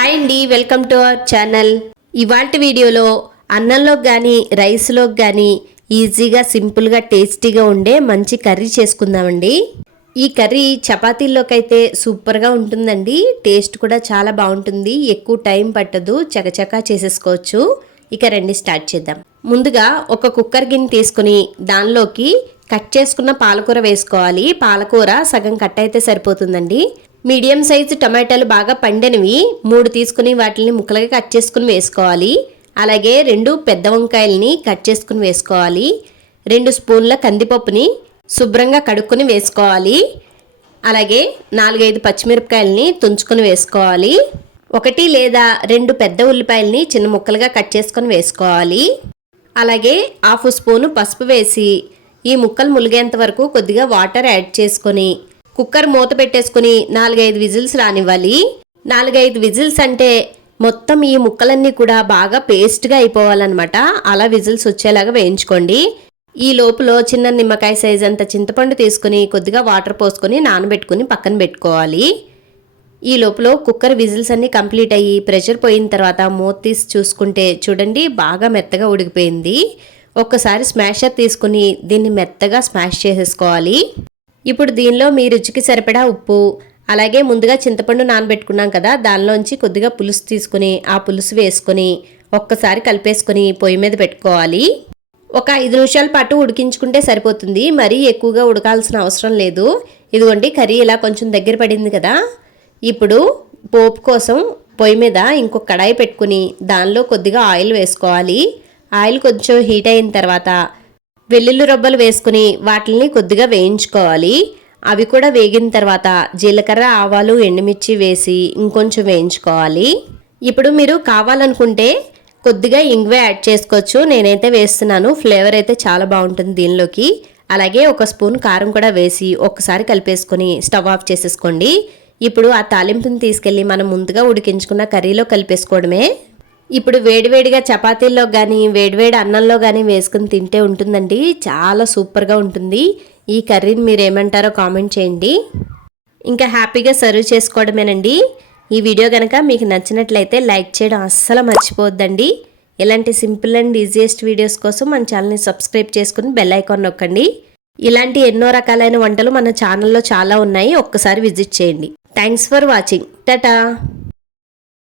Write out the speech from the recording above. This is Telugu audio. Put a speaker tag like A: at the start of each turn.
A: హాయ్ అండి వెల్కమ్ టు అవర్ ఛానల్. ఇవాళ వీడియోలో అన్నంలోకి కానీ రైస్లోకి కానీ ఈజీగా సింపుల్గా టేస్టీగా ఉండే మంచి కర్రీ చేసుకుందామండి. ఈ కర్రీ చపాతీల్లోకైతే సూపర్గా ఉంటుందండి. టేస్ట్ కూడా చాలా బాగుంటుంది. ఎక్కువ టైం పట్టదు. చకచకా చేసేసుకోవచ్చు. ఇక రండి స్టార్ట్ చేద్దాం. ముందుగా ఒక కుక్కర్ గిన్నె తీసుకుని దానిలోకి కట్ చేసుకున్న పాలకూర వేసుకోవాలి. పాలకూర సగం కట్ అయితే సరిపోతుందండి. మీడియం సైజు టమాటాలు బాగా పండినవి. మూడు తీసుకుని వాటిని ముక్కలుగా కట్ చేసుకుని వేసుకోవాలి. అలాగే రెండు పెద్ద వంకాయల్ని కట్ చేసుకుని వేసుకోవాలి. రెండు స్పూన్ల కందిపప్పుని శుభ్రంగా కడుక్కొని వేసుకోవాలి. అలాగే నాలుగైదు పచ్చిమిరపకాయలని తుంచుకొని వేసుకోవాలి. ఒకటి లేదా రెండు పెద్ద ఉల్లిపాయలని చిన్న ముక్కలుగా కట్ చేసుకొని వేసుకోవాలి. అలాగే హాఫ్ స్పూను పసుపు వేసి ఈ ముక్కలు ములిగేంత వరకు కొద్దిగా వాటర్ యాడ్ చేసుకొని కుక్కర్ మూత పెట్టేసుకుని నాలుగైదు విజిల్స్ రానివ్వాలి. నాలుగైదు విజిల్స్ అంటే మొత్తం ఈ ముక్కలన్నీ కూడా బాగా పేస్ట్గా అయిపోవాలన్నమాట. అలా విజిల్స్ వచ్చేలాగా వేయించుకోండి. ఈ లోపులో చిన్న నిమ్మకాయ సైజ్ అంత చింతపండు తీసుకుని కొద్దిగా వాటర్ పోసుకొని నానబెట్టుకుని పక్కన పెట్టుకోవాలి. ఈ లోపల కుక్కర్ విజిల్స్ అన్నీ కంప్లీట్ అయ్యి ప్రెషర్ పోయిన తర్వాత మూత తీసి చూసుకుంటే చూడండి బాగా మెత్తగా ఉడికిపోయింది. ఒక్కసారి స్మాషర్ తీసుకుని దీన్ని మెత్తగా స్మాష్ చేసేసుకోవాలి. ఇప్పుడు దీనిలో మీ రుచికి సరిపడా ఉప్పు అలాగే ముందుగా చింతపండు నానబెట్టుకున్నాం కదా దానిలోంచి కొద్దిగా పులుసు తీసుకుని ఆ పులుసు వేసుకొని ఒక్కసారి కలిపేసుకొని పొయ్యి మీద పెట్టుకోవాలి. ఒక ఐదు నిమిషాల పాటు ఉడికించుకుంటే సరిపోతుంది. మరీ ఎక్కువగా ఉడకాల్సిన అవసరం లేదు. ఇదిగోండి కర్రీ ఇలా కొంచెం దగ్గర పడింది కదా. ఇప్పుడు పోపు కోసం పొయ్యి మీద ఇంకొక కడాయి పెట్టుకుని దానిలో కొద్దిగా ఆయిల్ వేసుకోవాలి. ఆయిల్ కొంచెం హీట్ అయిన తర్వాత వెల్లుల్లి రొబ్బలు వేసుకుని వాటిని కొద్దిగా వేయించుకోవాలి. అవి కూడా వేగిన తర్వాత జీలకర్ర ఆవాలు ఎండుమిర్చి వేసి ఇంకొంచెం వేయించుకోవాలి. ఇప్పుడు మీరు కావాలనుకుంటే కొద్దిగా ఇంగువ యాడ్ చేసుకోవచ్చు. నేనైతే వేస్తున్నాను. ఫ్లేవర్ అయితే చాలా బాగుంటుంది దీనిలోకి. అలాగే ఒక స్పూన్ కారం కూడా వేసి ఒక్కసారి కలిపేసుకొని స్టవ్ ఆఫ్ చేసేసుకోండి. ఇప్పుడు ఆ తాలింపుని తీసుకెళ్ళి మనం ముందుగా ఉడికించుకున్న కర్రీలో కలిపేసుకోవడమే. ఇప్పుడు వేడివేడిగా చపాతీల్లో కానీ వేడివేడి అన్నంలో కానీ వేసుకుని తింటే ఉంటుందండి. చాలా సూపర్గా ఉంటుంది. ఈ కర్రీని మీరు ఏమంటారో కామెంట్ చేయండి. ఇంకా హ్యాపీగా సర్వ్ చేసుకోవడమేనండి. ఈ వీడియో కనుక మీకు నచ్చినట్లయితే లైక్ చేయడం అస్సలు మర్చిపోవద్దండి. ఇలాంటి సింపుల్ అండ్ ఈజియెస్ట్ వీడియోస్ కోసం మన ఛానల్ని సబ్స్క్రైబ్ చేసుకుని బెల్ ఐకాన్ నొక్కండి. ఇలాంటి ఎన్నో రకాలైన వంటలు మన ఛానల్లో చాలా ఉన్నాయి. ఒక్కసారి విజిట్ చేయండి. Thanks for watching. టటా!